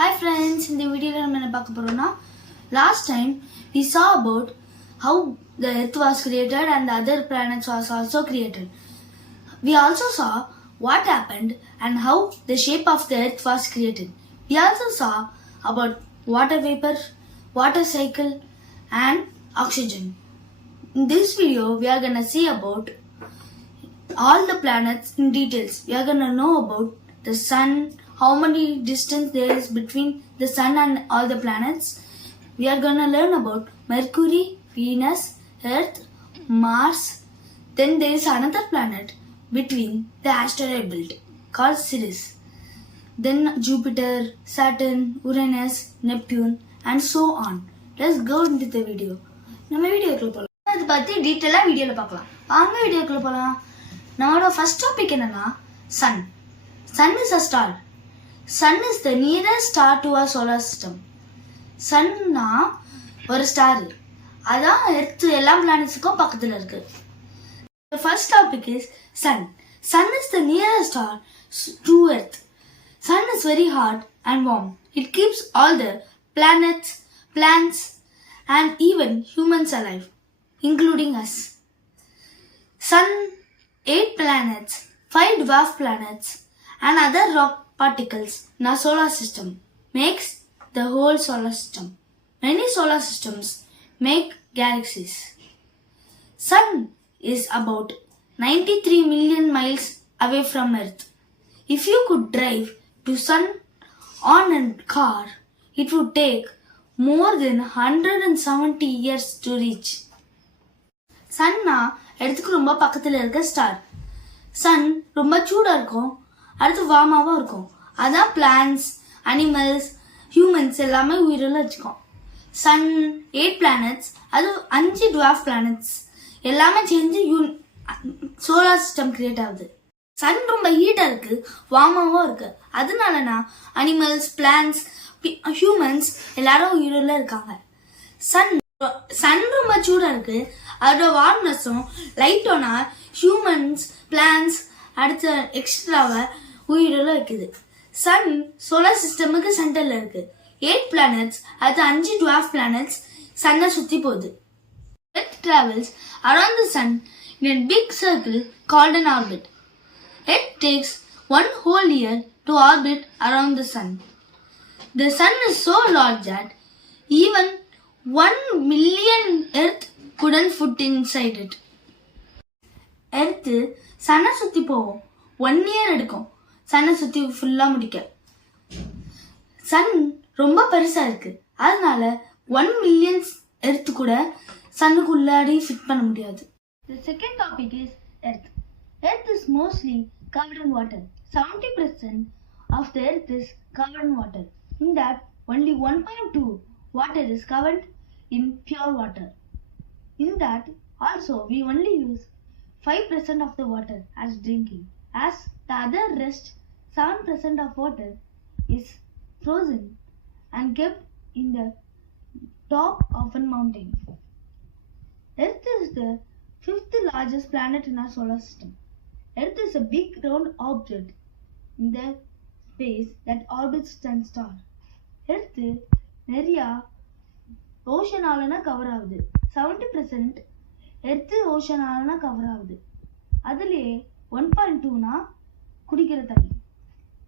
Hi friends இந்த வீடியோவில் நம்ம என்ன பார்க்க போகிறோம்னா last time we saw about how the earth was created and the other planets was also created we also saw what happened and how the shape of the earth was created we also saw about water vapor water cycle and oxygen in this video we are gonna see about all the planets in details. We are gonna know about the sun, how many distance there is between the sun and all the planets. We are gonna learn about Mercury, Venus, Earth, Mars. Then there is another planet between the asteroid belt called Sirius. Then Jupiter, Saturn, Uranus, Neptune, and so on. Let's go into the video. நம்ம வீடியோக்குள்ள போகலாம் அதை பற்றி டீட்டெயிலாக வீடியோவில் பார்க்கலாம் வாங்க வீடியோக்குள்ள போகலாம் நம்மளோட ஃபர்ஸ்ட் டாபிக் என்னன்னா sun sun is a star sun is the nearest star to our solar system chana ஒரு ஸ்டார் அதான் எர்த் எல்லா பிளானட்ஸுக்கும் பக்கத்தில் இருக்கு. First topic is sun sun is the nearest star to earth sun is very hot and warm it keeps all the planets plans and even humans alive including us Sun, 8 planets, 5 dwarf planets, and other rock particles in our solar system makes the whole solar system. Many solar systems make galaxies. Sun is about 93 million miles away from Earth. If you could drive to Sun on a car, it would take more than 170 years to reach. Chana இடத்துக்கு ரொம்ப பக்கத்தில் இருக்க star Sun ரொம்ப சூடாக இருக்கும் அடுத்து வார்மாகவும் இருக்கும். அதான் பிளான்ஸ் அனிமல்ஸ் ஹியூமன்ஸ் எல்லாமே உயிரில் வச்சுக்கோம். சன் எயிட் பிளானட்ஸ் அது அஞ்சு டுவாஃப் பிளானட்ஸ் எல்லாமே சேர்ந்து யூ சோலார் சிஸ்டம் கிரியேட் ஆகுது. சன் ரொம்ப ஹீட்டாக இருக்குது வார்மாகவும் இருக்குது அதனாலனா அனிமல்ஸ் பிளான்ஸ் ஹியூமன்ஸ் எல்லாரும் உயிரில் இருக்காங்க. சன் சன் ரொம்ப சூடாக இருக்குது அதோட வார்ம்னஸும் லைட்டோனா ஹியூமன்ஸ் பிளான்ஸ் அடுத்த எக்ஸ்ட்ராவை உயிரோட வைக்குது சன் சோலார் சிஸ்டமுக்கு சென்டர்ல இருக்கு எயிட் பிளானட்ஸ் அது அஞ்சு டுவாஃப் பிளானட்ஸ் சன்னை சுத்தி போகுது Earth travels around the sun in a big circle called an orbit. It takes one whole year to orbit around the sun. The sun is so large that even one million Earth couldn't fit inside it. Earth சனை சுற்றி போகும் one year எடுக்கும் சன்னை சுற்றி ஃபுல்லாக முடிக்க Sun ரொம்ப பெருசாக இருக்குது அதனால ஒன் மில்லியன்ஸ் எர்த்து கூட சன்னுக்கு உள்ளாடி ஃபிட் பண்ண முடியாது the second topic is earth earth is mostly covered in water seventy percent of the earth is covered in water in that only one point two water is covered in pure water in that also we only use five percent of the water as drinking as the other rest 7% of water is frozen and kept in the top of a mountain. Earth is the fifth largest planet in our solar system. Earth is a big round object in the space that orbits the star. Earth நிறையா ஓஷனாலனா cover ஆகுது seventy percent earth ஓஷனாலனா cover ஆகுது அதுலேயே one point டூனா குடிக்கிற தண்ணி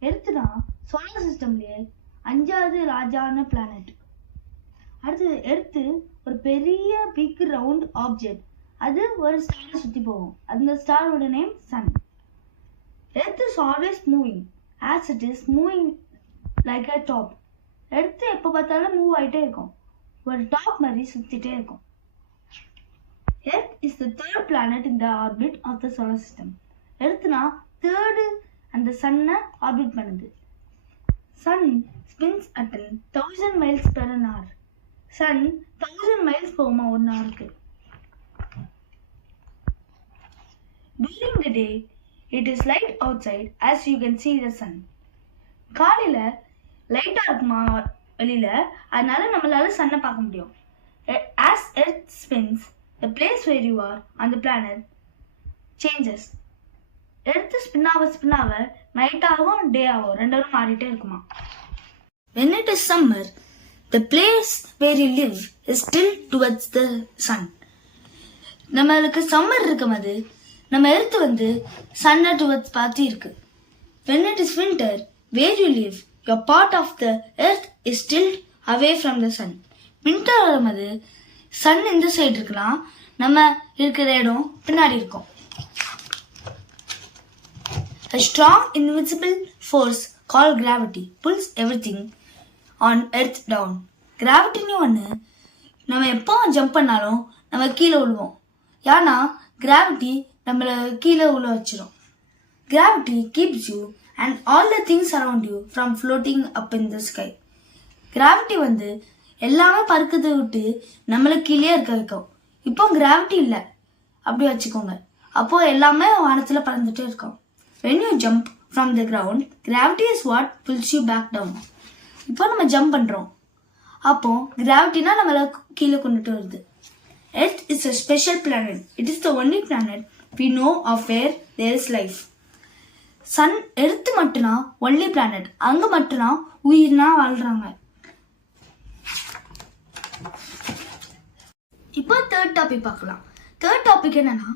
எடுத்துனா solar சிஸ்டம்லேயே அஞ்சாவது ராஜான பிளானட் அடுத்து எடுத்து ஒரு பெரிய பிக் ரவுண்ட் ஆப்ஜெக்ட் அது ஒரு ஸ்டாரை சுற்றி போகும். அந்த ஸ்டாரோட name sun earth is always moving as it is moving like a top எடுத்து எப்போ பார்த்தாலும் மூவ் ஆகிட்டே இருக்கும். ஒரு டாப் மாதிரி சுற்றிட்டே இருக்கும். Earth is the third planet இந்த orbit of the solar system எடுத்துனா third அந்த சன்னை ஆர்பிட் பண்ணுது. Sun spins at thousand miles per an sun thousand miles போகுமா ஒன் ஹவருக்கு the day it is light outside as you can see the sun காலையில் லைட்டாக இருக்குமா வெளியில்? அதனால நம்மளால சன்னை பார்க்க முடியும். As earth spins the place where you are on the planet changes எடுத்து ஸ்பின்னாக நைட் ஆகும் டே ஆகும் ரெண்டரும் மாறிட்டே இருக்குமா when it is summer the place where you live is still towards the sun நம்மளுக்கு சம்மர் இருக்கும் அது நம்ம எர்த்து வந்து சன்னை டுவர்ட்ஸ் பார்த்து இருக்கு when it is winter where you live your part of the earth is still away from the sun winter வரும்போது sun இந்த சைடு இருக்கலாம் நம்ம இருக்கிற இடம் பின்னாடி இருக்கும் A strong invisible force called gravity pulls everything on earth down. கிராவிட்டின்னு ஒன்று நம்ம எப்போ ஜம்ப் பண்ணாலும் நம்ம கீழே விழுவோம். ஏன்னா கிராவிட்டி நம்மளை கீழே உள்ள வச்சிரும். Gravity keeps you and all the things around you from floating up in the sky gravity வந்து எல்லாமே பறக்கத்தை விட்டு நம்மளை கீழே இருக்க வைக்கும். இப்போ கிராவிட்டி இல்லை. அப்படி வச்சுக்கோங்க. அப்போது எல்லாமே வானத்தில் பறந்துட்டே இருக்கும். When you jump from the ground gravity is what pulls you back down. இப்போ நம்ம ஜம்ப் பண்ணுறோம் அப்போ கிராவிட்டினா நம்மளை கீழே கொண்டுட்டு வருது. Earth is a special planet it is the only planet we know of where there is life sun earth மட்டும்தான் only planet அங்கே மட்டும்தான் உயிர்னா வாழ்கிறாங்க இப்போ தேர்ட் டாபிக் பார்க்கலாம். தேர்ட் டாபிக் என்னன்னா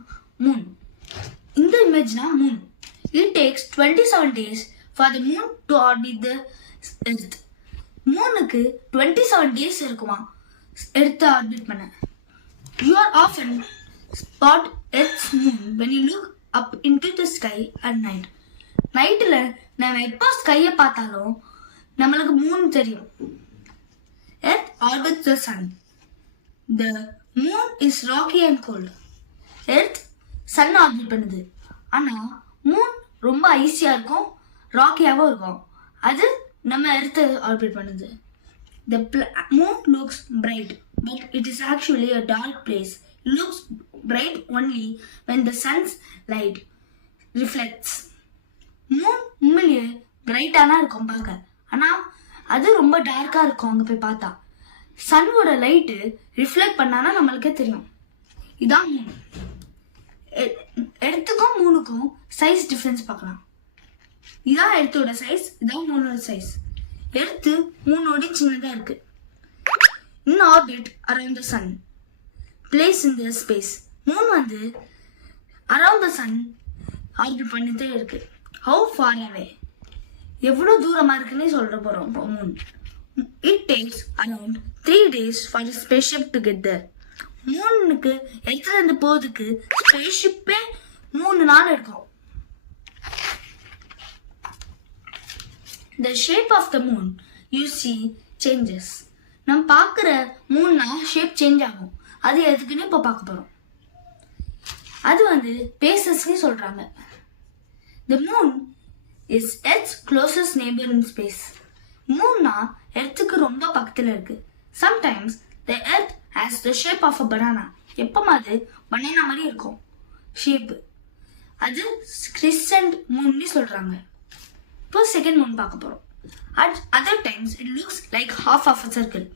மூன் இந்த இமேஜ்னா moon it takes twenty seven days for the moon to orbit the earth மூனுக்கு twenty seven days இருக்குமா? எர்த்தை ஆர்பிட் பண்ண. You are often spot earth's moon when you look up into the sky at night நைட்டில் நம்ம எப்போ ஸ்கையை பார்த்தாலும் நம்மளுக்கு moon தெரியும். Earth orbit the sun the moon is rocky and cold earth sun orbit பண்ணுது. ஆனால் மூன் ரொம்ப ஐஸியாக இருக்கும். ராக்கியாகவும் இருக்கும். அது நம்ம எர்த்தை ஆர்பிட் பண்ணுது. The moon looks bright but it is actually a dark place looks bright only when the sun's light reflects moon உண்மையிலேயே பிரைட்டானா இருக்கும் பார்க்க. ஆனால் அது ரொம்ப டார்க்காக இருக்கும் அங்கே போய் பார்த்தா. சன்னோட லைட்டு ரிஃப்ளெக்ட் பண்ணானா நம்மளுக்கே தெரியும். இதான் மூன் எடுத்துக்கும் மூணுக்கும் சைஸ் டிஃப்ரென்ஸ் பார்க்கலாம். இதான் எடுத்தோட சைஸ் இதான் மூணோட சைஸ் எடுத்து மூணோட சின்னதாக இருக்கு. In orbit around the sun place in the space moon வந்து அரவுண்ட் த சன் ஆர்பிட் பண்ணிட்டே இருக்கு. ஹவு ஃபார் அவே எவ்வளோ தூரமாக இருக்குன்னே சொல்கிற போகிறோம் இப்போ moon it takes around three days for spaceship to get there மூணுக்கு இடத்துல இருந்து போகிறதுக்கு ஸ்பேஸ்ஷிப்பே மூணு நாள் இருக்கும் the shape of the moon you see changes நம்ம பார்க்குற மூணுனா ஷேப் சேஞ்ச் ஆகும். அது எதுக்குன்னு இப்போ பார்க்க போகிறோம் அது வந்து பேசஸ்ன்னு சொல்கிறாங்க the moon is earth closest neighbour in space மூன்னா எர்த்துக்கு ரொம்ப பக்கத்தில் இருக்குது sometimes the earth as the shape of a banana எப்போமாவது banana மாதிரி இருக்கும். ஷேப்பு அது கிறிஸ்டன்ட் மூன்னு சொல்கிறாங்க இப்போ செகண்ட் மூன் பார்க்க போகிறோம் at other times it looks like half of a circle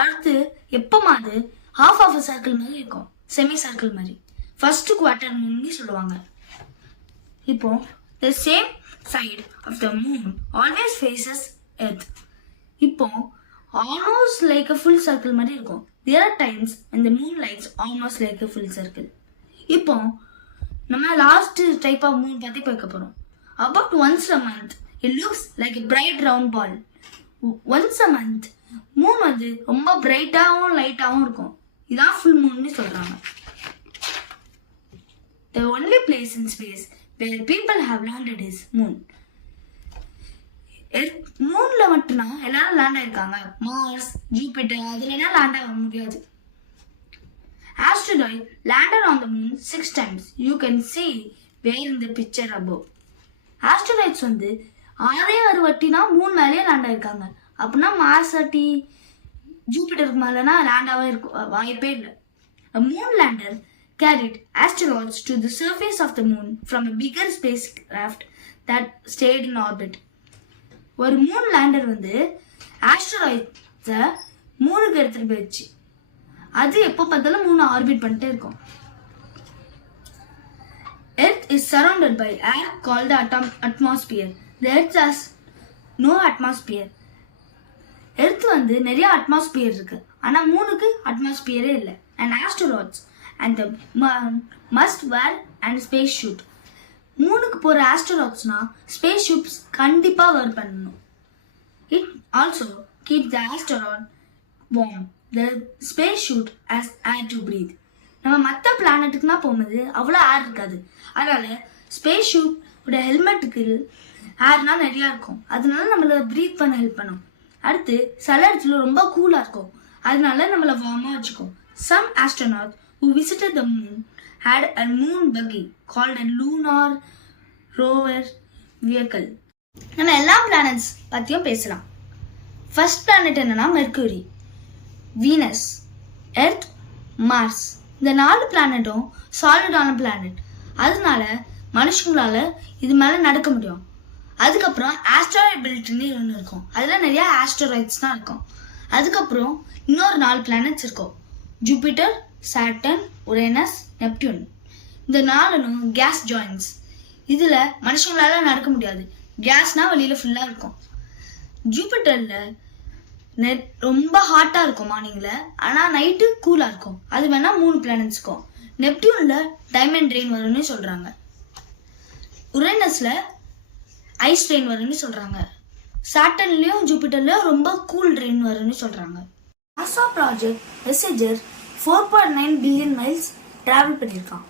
அடுத்து எப்போமாவது ஹாஃப் ஆஃப் அ சர்க்கிள் மாதிரி இருக்கும். செமி சர்க்கிள் மாதிரி. ஃபர்ஸ்ட் குவார்ட்டர் மூன்னு சொல்லுவாங்க. இப்போ the same side of the moon always faces earth இப்போ almost like a full circle மாதிரி இருக்கும். தேர் ஆர் டைம்ஸ் இந்த moon lights almost like a full circle இப்போ நம்ம லாஸ்ட் டைப் ஆஃப் மூன் பற்றி பார்க்க போகிறோம் about once a month it looks like bright round ball once a month moon வந்து ரொம்ப பிரைட்டாகவும் லைட்டாகவும் இருக்கும். இதான் ஃபுல் மூன்னு சொல்கிறாங்க the only place in space where people have landed is moon மூணுல மட்டும்தான் எல்லாரும் லேண்ட் ஆயிருக்காங்க மார்ஸ் ஜூபிட்டர் அதுலாம் லேண்ட் ஆக முடியாது Asteroid landed on the moon six times you can see where இந்த பிக்சர் picture above. வந்து ஆறே ஆறு வட்டினா மூணு மேலேயே லேண்ட் ஆயிருக்காங்க அப்படின்னா மார்ஸ் வட்டி ஜூபிட்டருக்கு மேலேனா லேண்டாகவே இருக்கும் வாய்ப்பே இல்லை moon lander carried asteroids to the surface of the moon from bigger spacecraft that stayed in orbit ஒரு மூணு லேண்டர் வந்து ஆஸ்ட்ராய்ட்ஸை மூணுக்கு எடுத்துகிட்டு போயிடுச்சு. அது எப்போ பார்த்தாலும் மூணு ஆர்பிட் பண்ணிட்டே இருக்கும். Earth is surrounded by air call atom atmosphere the earth as no atmosphere atmosphere. Earth வந்து நிறைய அட்மாஸ்பியர் இருக்கு. ஆனால் மூணுக்கு அட்மாஸ்பியரே இல்லை. And astronauts and must wear and space suit மூணுக்கு போகிற ஆஸ்ட்ரோனாட்ஸ்னா ஸ்பேஸ் ஷிப்ஸ் கண்டிப்பாக வேர் பண்ணணும். It also keep the astronaut warm the space suit as air to breathe நம்ம மற்ற பிளானட்டுக்குனா போகும்போது அவ்வளோ ஏர் இருக்காது. அதனால் ஸ்பேஸ் ஷூட்டோட ஹெல்மெட்டுக்கு ஏர்னால் நிறையா இருக்கும். அதனால நம்மளை ப்ரீத் பண்ண ஹெல்ப் பண்ணும். அடுத்து சில இடத்துல ரொம்ப கூலாக இருக்கும். அதனால நம்மளை வார்மாக வச்சுக்கும். Some astronaut who visited the moon had a moon buggy called a lunar rover vehicle. நம்ம எல்லா பிளானட்ஸ் பற்றியும் பேசலாம். ஃபர்ஸ்ட் பிளானட் என்னன்னா மெர்க்குரி வீனஸ் எர்த் மார்ஸ் இந்த நாலு பிளானட்டும் சாலிடான பிளானட் அதனால மனுஷங்களால இது மேலே நடக்க முடியும். அதுக்கப்புறம் ஆஸ்ட்ராய்ட் பெல்ட்னு ஒன்று இருக்கும். அதில் நிறையா ஆஸ்ட்ராய்ட்ஸ் தான் இருக்கும். அதுக்கப்புறம் இன்னொரு நாலு பிளானட்ஸ் இருக்கும். ஜூபிட்டர் சாட்டன் உரேனஸ் நெப்டியூன் இந்த நாலனும் கேஸ் ஜாயின்ஸ் இதில் மனுஷங்களால நடக்க முடியாது. கேஸ்னா வெளியில் ஃபுல்லாக இருக்கும். ஜூபிட்டரில் நெட் ரொம்ப ஹாட்டாக இருக்கும் மார்னிங்கில் ஆனால் நைட்டு கூலாக இருக்கும். அது வேணால் மூணு பிளானட்ஸ்க்கும் நெப்டியூனில் டைமண்ட் ரெயின் வரும்னு சொல்கிறாங்க உரேனஸில் ஐஸ் ரெயின் வரும்னு சொல்கிறாங்க சாட்டன்லேயும் ஜூபிட்டர்லேயும் ரொம்ப கூல் ரெயின் வரும்னு சொல்கிறாங்க NASA project Messenger four point nine billion miles travel பண்ணியிருக்கான்.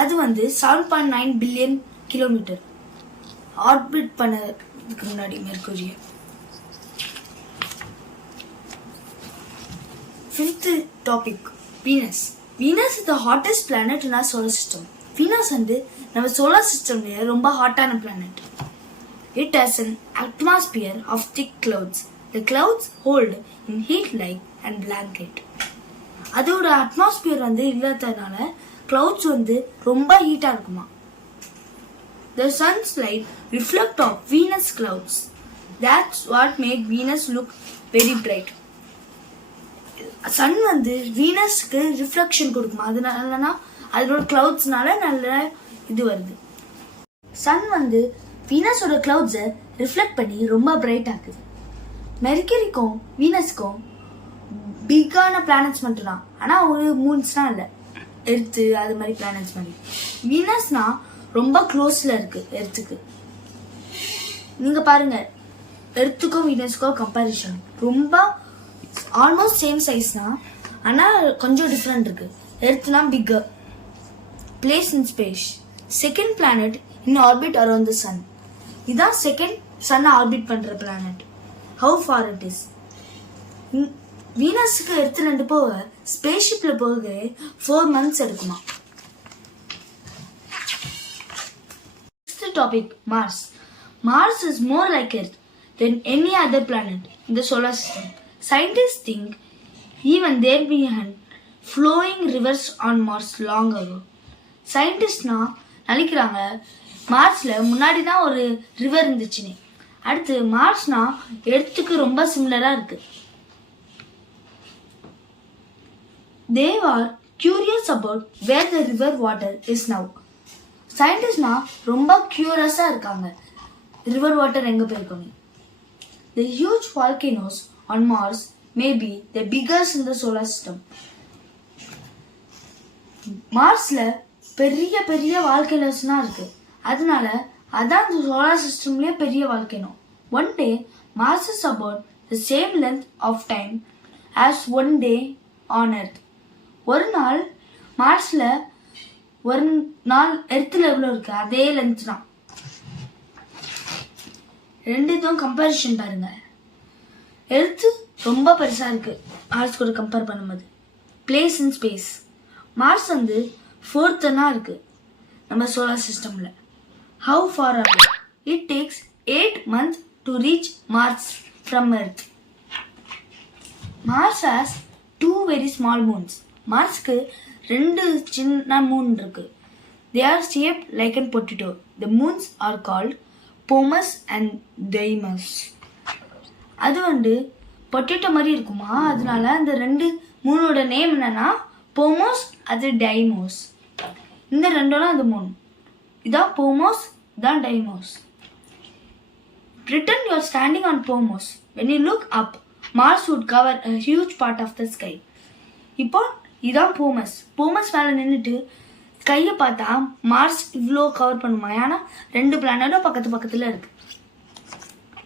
அது வந்து seven point nine billion kilometre orbit பண்ணதுக்கு முன்னாடி மேற்கூறிய fifth topic Venus Venus is the hottest planet in our solar system Venus வந்து நம்ம சோலார் சிஸ்டம்லேயே ரொம்ப ஹாட்டான planet it has an atmosphere of thick clouds the clouds hold in heat like and blanket அதோட atmosphere வந்து இல்லாததுனால clouds வந்து ரொம்ப ஹீட்டாக இருக்குமா The sun's light reflect off Venus clouds. That's what make Venus look very bright. Sun வந்து வீனஸ்க்கு reflection கொடுக்குமா அதனாலனா அதோட கிளவுட்ஸ்னால நல்ல இது வருது சன் வந்து வீனஸோட கிளவுட்ஸை ரிஃப்ளெக்ட் பண்ணி ரொம்ப பிரைட் ஆக்குது மெர்க்கரிக்கும் வீனஸ்க்கும் பிக்கான பிளானட்ஸ் மட்டும்தான். ஆனால் ஒரு மூன்ஸ்லாம் இல்லை. எர்த்து அது மாதிரி பிளானட்ஸ் மாதிரி. வீனஸ்னா ரொம்ப க்ளோஸில் இருக்கு எர்த்துக்கு நீங்கள் பாருங்க. எர்த்துக்கும் வீனஸ்க்கும் கம்பேரிஷன் ரொம்ப ஆல்மோஸ்ட் சேம் சைஸ்னா ஆனால் கொஞ்சம் டிஃப்ரெண்ட் இருக்கு. எர்த்னா bigger place in space second planet in orbit around the sun இதான் செகண்ட் சன் ஆர்பிட் பண்ற planet how far it is வீனஸுக்கு எடுத்து ரெண்டு போக ஸ்பேஸ்ஷிப்பில் போக four months எடுக்குமா topic Mars Mars is more like Earth than any other planet இந்த solar system scientist think even there be hunt flowing rivers on Mars long ago சயின்டிஸ்ட்னா நினைக்கிறாங்க மார்ஸில் முன்னாடி தான் ஒரு ரிவர் இருந்துச்சுன்னு அடுத்து மார்ஸ்னா எடுத்துக்கு ரொம்ப சிம்லராக இருக்குது they are curious about where the river water is now சயின்டிஸ்ட்னா ரொம்ப கியூரியஸாக இருக்காங்க. ரிவர் வாட்டர் எங்கே போயிருக்கோங்க the huge volcanoes on Mars maybe the biggest in the solar system மார்ஸில் பெரிய பெரிய வால்கேனோஸ்லாம் இருக்கு. அதனால அதான் இந்த சோலார் சிஸ்டம்லேயே பெரிய volcano one day Mars is about the same length of time as one day on Earth ஒரு நாள் மார்ஸில் ஒரு நாள் எர்த்தில் எவ்வளோ இருக்கு? அதே லென்த் தான். ரெண்டுத்தும் கம்பேரிஷன் பாருங்க. எர்த்து ரொம்ப பெருசாக இருக்கு. மார்ஸ் கூட கம்பேர் பண்ணும்போது. பிளேஸ் இன் ஸ்பேஸ் மார்ஸ் வந்து ஃபோர்த்தனா இருக்கு. நம்ம சோலார் சிஸ்டமில் how far are it takes eight month to reach Mars from Earth Mars has two very small moons மார்ஸ்க்கு ரெண்டு சின்ன மூன் இருக்கு. They are shape like and potato the moons are called Phobos and Deimos அது வந்து potato மாதிரி இருக்குமா? அதனால அந்த ரெண்டு மூணோட நேம் என்னன்னா போமோஸ் அது டைமோஸ் இந்த ரெண்டோட அந்த மூணு இதான் போமோஸ் தான் Deimos written you're standing on Phobos when you look up Mars would cover huge part of the sky இப்போ இதான் போமஸ் போமஸ் மேலே நின்றுட்டு கையை பார்த்தா மார்ஸ் இவ்வளோ கவர் பண்ணுமா? ஏன்னா ரெண்டு பிளானட்டும் பக்கத்து பக்கத்தில் இருக்கு.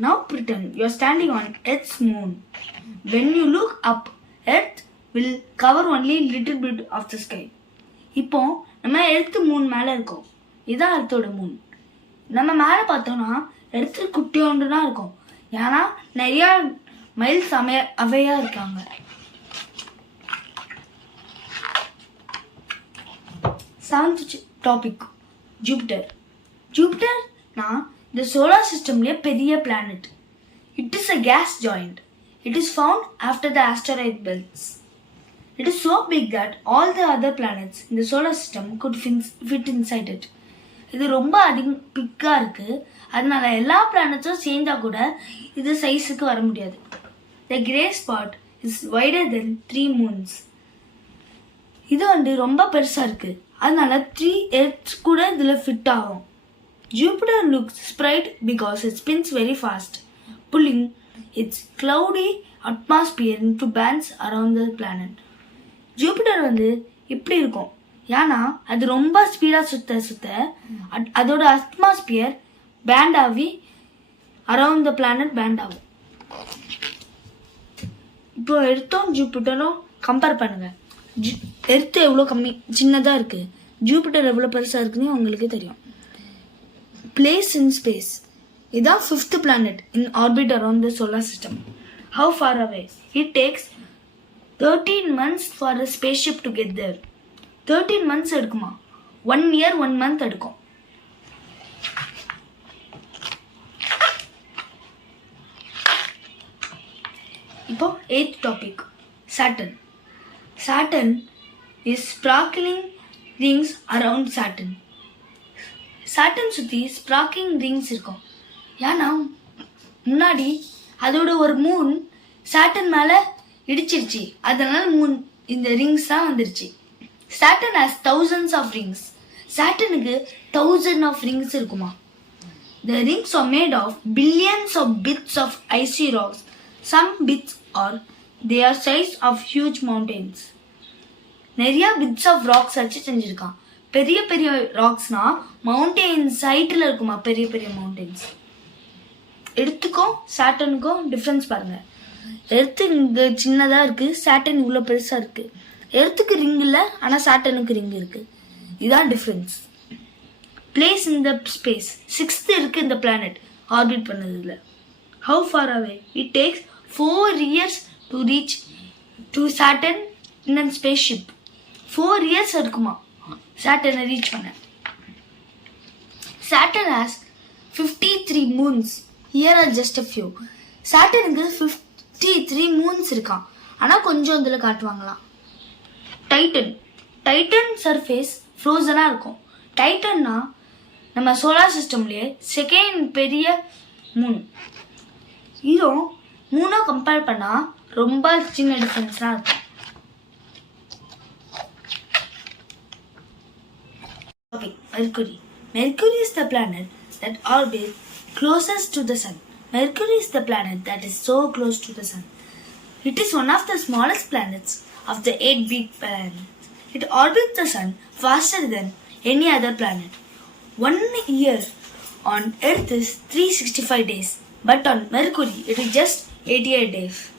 Now Britain you're standing on its moon when you look up Earth will cover only little bit of the sky இப்போ நம்ம எர்த்து மூன் மேலே இருக்கோம். இதான் எர்த்தோட மூன் நம்ம மேலே பார்த்தோம்னா எர்த்து குட்டியோண்டு தான் இருக்கும். ஏன்னா நிறையா மைல்ஸ் அமைய அவையாக இருக்காங்க. செவன்த் டாபிக் ஜூபிட்டர் ஜூபிட்டர்னா இந்த சோலார் சிஸ்டம்லேயே பெரிய planet it is a gas giant it is found after the asteroid belts it is so big that all the other planets இந்த solar system could fit inside it இது ரொம்ப அதிகம் பிக்காக இருக்குது அதனால எல்லா பிளானட்ஸும் சேர்ந்தால் கூட இது சைஸுக்கு வர முடியாது. The great spot is wider than three moons இது வந்து ரொம்ப பெருசாக இருக்குது அதனால த்ரீ எர்த்ஸ் கூட இதில் ஃபிட் ஆகும். Jupiter looks striped because it spins very fast pulling its cloudy atmosphere into bands around the planet Jupiter வந்து இப்படி இருக்கும். ஏன்னா அது ரொம்ப ஸ்பீடாக சுத்த சுத்த அட்- அதோட அட்மாஸ்பியர் பேண்ட் ஆகி அரவுண்ட் த பிளானட் பேண்ட் ஆகும். இப்போ எடுத்தோம் ஜூபிட்டரும் கம்பேர் பண்ணுங்கள் ஜூ- எர்த்து எவ்வளோ கம்மி சின்னதாக இருக்குது ஜூபிட்டர் எவ்வளோ பெருசாக இருக்குன்னு உங்களுக்கு தெரியும். பிளேஸ் இன் ஸ்பேஸ் இதான் fifth planet in orbit around the solar system how far away it takes thirteen months for a space ship to get there thirteen months எடுக்குமா? One year one month எடுக்கும். இப்போ eighth topic Saturn Saturn is sparkling rings around Saturn Saturn சுற்றி sparkling rings இருக்கும். ஏன்னா முன்னாடி அதோட ஒரு Moon satin மேலே இடிச்சிருச்சு. அதனால மூன் இந்த ரிங்ஸ் தான் வந்துருச்சு. Saturn has thousands of rings சாட்டனுக்கு thousand of rings இருக்குமா? The rings are made of billions of bits of icy rocks some bits are they are size of huge. நிறைய bits of rocks வச்சு செஞ்சுருக்கான். பெரிய பெரிய ராக்ஸ்னா mountain சைட்டில் இருக்குமா? பெரிய பெரிய மவுண்டெயின்ஸ் எடுத்துக்கும் சாட்டனுக்கும் டிஃப்ரென்ஸ் பாருங்க. எர்த்து இங்கே சின்னதாக இருக்குது சாட்டன் இவ்வளோ பெருசாக இருக்குது எர்த்துக்கு ரிங் இல்லை ஆனால் சாட்டனுக்கு ரிங் இருக்குது இதுதான் difference place in the space sixth இருக்குது இந்த பிளானட் ஆர்பிட் பண்ணதில். How far away it takes four years to reach to Saturn in and space ship four years இருக்குமா? சாட்டனை ரீச் பண்ண Saturn has fifty three moons here are just a few சாட்டனுக்கு fifty three moons இருக்கான். ஆனால் கொஞ்சம் இதில் காட்டுவாங்களாம். Titan Titan surface ஃப்ரோசனாக இருக்கும். டைட்டன்னா நம்ம சோலார் சிஸ்டம்லேயே செகண்ட் பெரிய மூன் இதுவும் மூணும் கம்பேர் பண்ணால் ரொம்ப சின்ன டிஃப்ரென்ஸ்லாம் இருக்கும். Okay, Mercury. Mercury is the planet that orbits closest to the sun. Mercury is the planet that is so close to the sun. It is one of the smallest planets of the eight big planets. It orbits the sun faster than any other planet. One year on Earth is 365 days, but on Mercury it is just 88 days.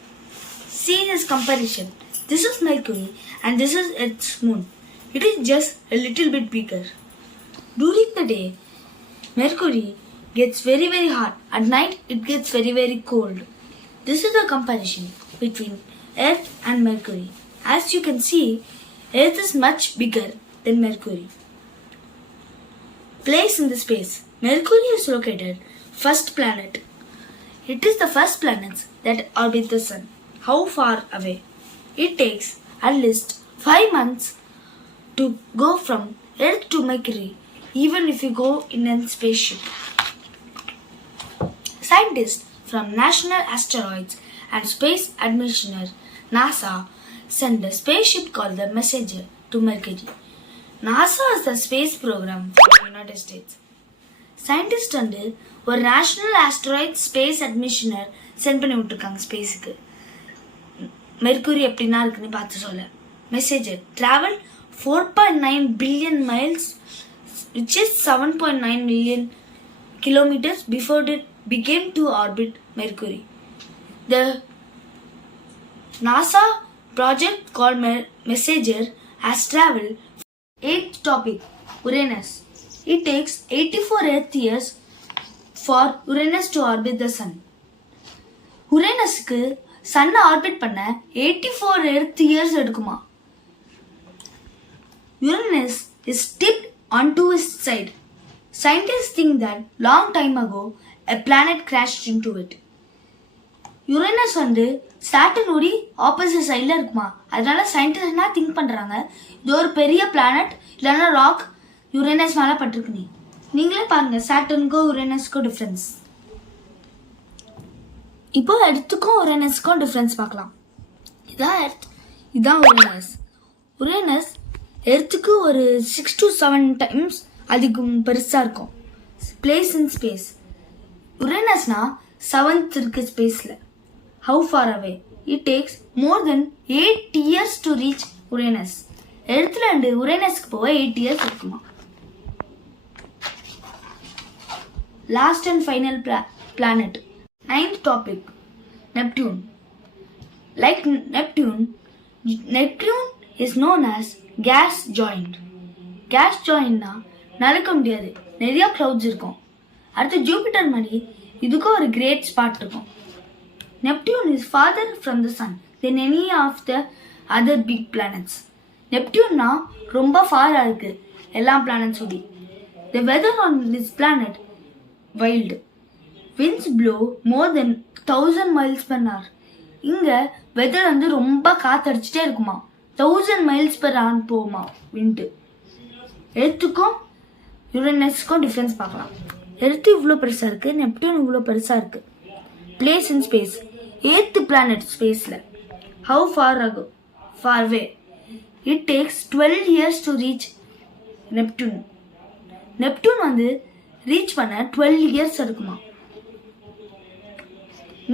See this comparison. This is Mercury and this is its moon. It is just a little bit bigger. During the day, Mercury gets very very hot. At night, it gets very very cold. This is the comparison between Earth and Mercury. As you can see, Earth is much bigger than Mercury. Place in the space. Mercury is located first planet. It is the first planet that orbit the sun. How far away? It takes at least 5 months to go from Earth to Mercury, even if you go in a spaceship. Scientists from National Asteroids and Space Administrator NASA sent a spaceship called the Messenger to Mercury. NASA is the space program for the United States. Scientist வந்து ஒரு national asteroid space administration sent பண்ணி விட்டுருக்காங்க ஸ்பேஸுக்கு Mercury எப்படின்னா இருக்குன்னு பார்த்து சொல்ல Messenger travel 4.9 billion miles, which is 7.9 million kilometers before it began to orbit Mercury. The NASA project called Messenger has traveled. Eighth topic Uranus. It takes 84 Earth years for Uranus to orbit the Sun. உரேனஸுக்கு சன்னை orbit பண்ண eighty four Earth years எடுக்குமா Uranus is tipped onto its side. Scientists think that long time ago a planet crashed into it. Uranus வந்து Saturn opposite சைடில் இருக்குமா? அதனால scientist என்ன think பண்ணுறாங்க இது ஒரு பெரிய பிளானட் இல்லைன்னா ராக் யுரேனஸ் மேலே பட்டிருக்கு நீ. நீங்களே பாருங்க சாட்டனுக்கும் யுரேனஸ்க்கும் டிஃப்ரென்ஸ் இப்போ எர்த்துக்கும் யுரேனஸ்க்கும் டிஃப்ரென்ஸ் பார்க்கலாம். இதான் எர்த் இதான் உரேனஸ் உரேனஸ் எர்த்துக்கு ஒரு சிக்ஸ் டு செவன் டைம்ஸ் அதிகம் பெருசாக இருக்கும். பிளேஸ் இன் ஸ்பேஸ் உரேனஸ்னா செவன்த் இருக்கு ஸ்பேஸில் how far away it takes more than eight years to reach Uranus எர்த்தில் இருந்து உரேனஸ்க்கு போக எயிட் இயர்ஸ் இருக்குமா? Last and final planet ninth topic Neptune like Neptune Neptune is known as gas giant gas ஜாயிண்ட்னா நடக்க முடியாது. நிறைய clouds இருக்கும். அடுத்து Jupiter மாதிரி இதுக்கும் ஒரு கிரேட் ஸ்பாட் இருக்கும். Neptune is farther from the sun than any of the other big planets நெப்டியூன்னா ரொம்ப ஃபாராக இருக்குது எல்லா பிளானட்ஸோடி the weather on this planet wild winds blow more than thousand miles per hour. இங்கே வெதர் வந்து ரொம்ப காத்தடிச்சிட்டே இருக்குமா தௌசண்ட் மைல்ஸ் பெர் ஆன் போகுமா விண்டு எர்த்துக்கும் யுரேனஸ்க்கும் difference பார்க்கலாம். எர்த்து இவ்வளோ பெருசாக இருக்குது நெப்டியூன் இவ்வளோ பெருசாக இருக்குது place in space eighth planet ஸ்பேஸில் ஹவு ஃபார் ஆகும் far way it takes twelve years to reach Neptune Neptune வந்து ரீச் பண்ண டுவெல் இயர்ஸ் இருக்குமா?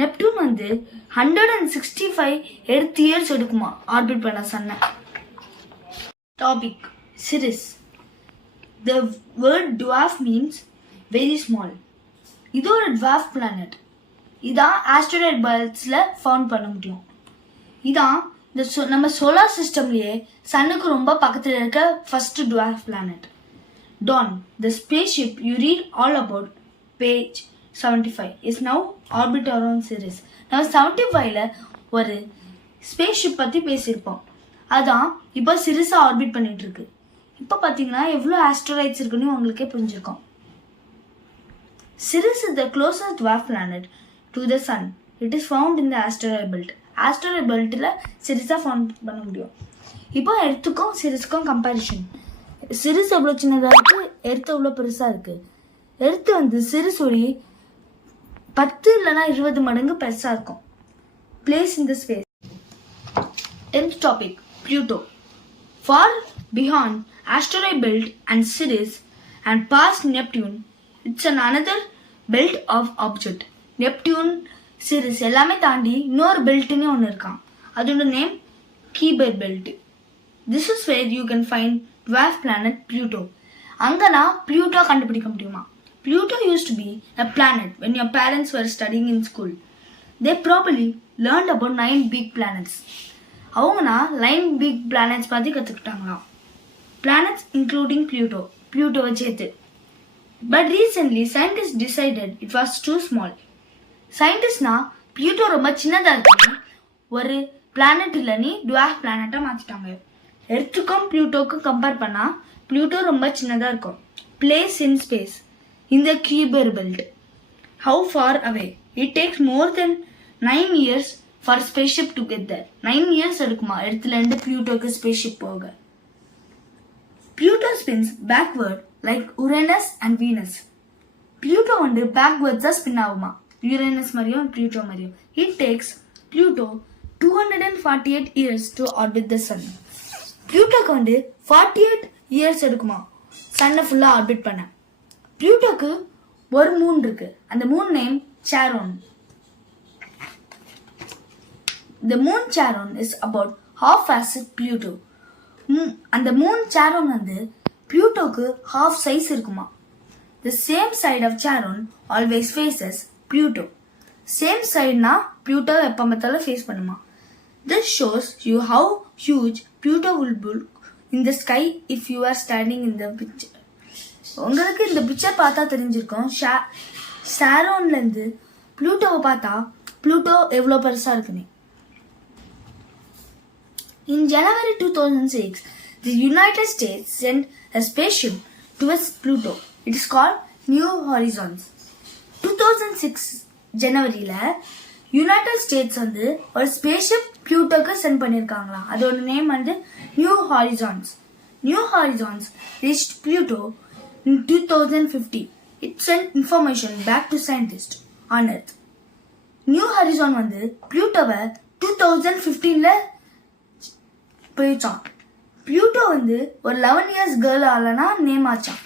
நெப்டியூன் வந்து hundred and sixty five Earth years எடுக்குமா? Orbit பண்ண சன்னை. Topic Ceres the word dwarf means very small இது ஒரு dwarf planet இதான் ஆஸ்ட்ரோனைட் பல்ஸில் found பண்ண முடியும். இதான் இந்த சொ நம்ம சோலார் சிஸ்டம்லேயே சன்னுக்கு ரொம்ப பக்கத்தில் இருக்க first dwarf planet space ship you read all about page page 75, is now orbit around Ceres. நம்ம 75ல ஒரு ஸ்பேஸ்ஷிப் பற்றி பேசியிருப்போம். அதான் இப்போ சிறுசாக ஆர்பிட் பண்ணிகிட்டு இருக்கு இப்போ பார்த்தீங்கன்னா எவ்வளோ ஆஸ்ட்ராய்ட்ஸ் இருக்குன்னு உங்களுக்கே புரிஞ்சிருக்கோம். Ceres is the closest dwarf planet to the sun. It is found in the asteroid belt. Asteroid பெல்ட்டில் சிரிஸா ஃபவுண்ட் பண்ண முடியும். இப்போ எர்த்துக்கும் சிரிஸுக்கும் கம்பேரிஷன் சிரிஸ் எவ்வளோ சின்னதாக இருக்குது எர்த்து எவ்வளோ பெருசாக இருக்குது எர்த்து வந்து சிறுசொடி பத்து இல்லைனா இருபது மடங்கு பெருசாக இருக்கும் place in the space tenth topic Pluto far behind asteroid belt and Ceres and past Neptune it's an another belt of object Neptune Ceres எல்லாமே தாண்டி இன்னொரு பெல்ட்டுன்னு ஒன்று இருக்கான் அதோட name Kuiper belt this is where you can find twelfth planet Pluto அங்கெல்லாம் Pluto கண்டுபிடிக்க முடியுமா Pluto used to be a planet when your parents were studying in school. They probably learned about nine big planets. அவங்கனா nine big planets பற்றி கற்றுக்கிட்டாங்களாம் planets including Pluto பிளூட்டோவை சேர்த்து. But recently scientist decided it was too small சயின்டிஸ்ட்னா Pluto ரொம்ப சின்னதாக இருக்கு ஒரு planet இல்லைன்னு டுவாஃப் பிளானட்டாக மாற்றிட்டாங்க எர்த்துக்கும் பிளூட்டோக்கும் கம்பேர் பண்ணால் பிளூட்டோ ரொம்ப சின்னதாக இருக்கும். பிளேஸ் இன் ஸ்பேஸ் இந்த Kuiper belt how far away it takes more than nine years for spaceship to get there nine years எடுக்குமா? இடத்துலேருந்து பிளூட்டோக்கு ஸ்பேஸ்ஷிப் போக. Pluto spins backward like Uranus and Venus Pluto வந்து பேக்வேர்ட்ஸாக ஸ்பின் ஆகுமா? Uranus மாதிரியும் Pluto மாதிரியும். It takes Pluto two hundred and forty eight years to orbit the sun பிளூட்டோக்கு வந்து forty eight years எடுக்குமா சன்னை ஃபுல்லாக ஆர்பிட் பண்ண. பிளூட்டோக்கு ஒரு மூன் இருக்கு. அந்த moon name Charon the moon Charon is about half as it Pluto. அந்த மூன் சாரோன் வந்து பிளூட்டோக்கு ஹாஃப் சைஸ் இருக்குமா? The same side of Charon always faces Pluto same சைடுனா Pluto எப்போ பார்த்தாலும் ஃபேஸ் பண்ணுமா? This shows you how huge Pluto will pull in the sky if you are standing in the picture உங்களுக்கு இந்த picture பார்த்தா தெரிஞ்சிருக்கும் ஷா சாரோன்லேருந்து ப்ளூட்டோவை பார்த்தா Pluto எவ்வளோ பெருசாக இருக்குன்னு In January 2006, the United States sent a spaceship towards Pluto. It is called New Horizons. 2006 ஜனவரியில் United States வந்து ஒரு ஸ்பேஸ்ஷிப் பிளூட்டோக்கு சென்ட் பண்ணியிருக்காங்களாம் அதோட நேம் வந்து new Horizons new Horizons reach Pluto in two thousand sent information back information back to scientist Earth new Horizon வந்து பிளூட்டோவை two thousand ஃபிஃப்டீனில் போயிடுச்சான் பிளூட்டோ வந்து ஒரு லெவன் இயர்ஸ் கேர்ள் ஆலனா நேம் ஆச்சான்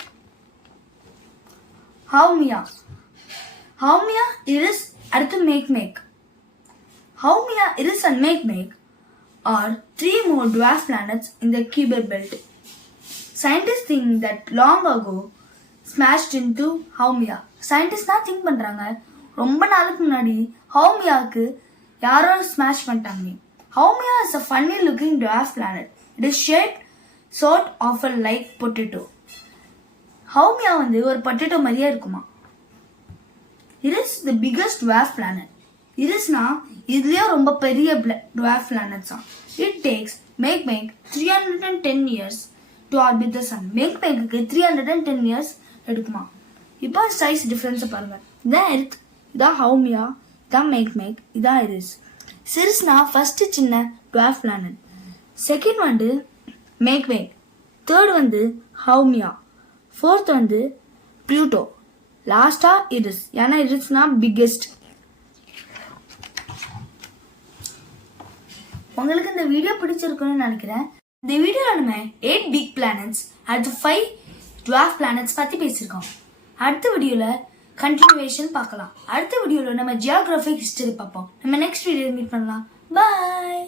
ஹவுமியா ஹவுமியா இரிஸ் அடுத்து Makemake Haumea Eris and Makemake are three more டுவாஸ் planets இந்த Kuiper belt scientist think that long ago smashed into Haumea scientist தான் திங்க் பண்ணுறாங்க ரொம்ப நாளுக்கு முன்னாடி ஹவுமியாவுக்கு யாரோ ஸ்மாஷ் பண்ணிட்டாங்க. Haumea is a funny looking dwarf planet it is shaped sort of a like potato Haumea வந்து ஒரு பொட்டேட்டோ மாதிரியே இருக்குமா? Is the biggest dwarf planet. இரிஸ்னா இதுலயே ரொம்ப பெரிய dwarf பிளானட்ஸ் தான். It takes Makemake three hundred and ten years to orbit the sun Makemake three hundred and ten years எடுக்குமா? இப்போ சைஸ் டிஃப்ரென்ஸை பாருங்க. இதான் எர்த் இதான் ஹவுமியா இதான் மேக் மேக் இதான் இரிஸ் சிரிஸ்னா ஃபர்ஸ்ட் சின்ன டுவெல் பிளானட் செகண்ட் வந்து மேக் மேக் தேர்ட் வந்து ஹவுமியா. ஃபோர்த் வந்து ப்ளூட்டோ லாஸ்டா இரிஸ் ஏன்னா இரிஸ்னா பிக்கெஸ்ட் உங்களுக்கு இந்த வீடியோ பிடிச்சிருக்குன்னு நினைக்கிறேன். இந்த வீடியோல நம்ம எயிட் பிக் பிளானட்ஸ் அடுத்து ஃபைவ் டுவெல் பிளானட்ஸ் பத்தி பேசியிருக்கோம். அடுத்த வீடியோல கண்டினியூவேஷன் பார்க்கலாம். அடுத்த வீடியோல நம்ம ஜியோகிராஃபிக் ஹிஸ்டரி பார்ப்போம். நம்ம நெக்ஸ்ட் வீடியோ மீட் பண்ணலாம். பாய்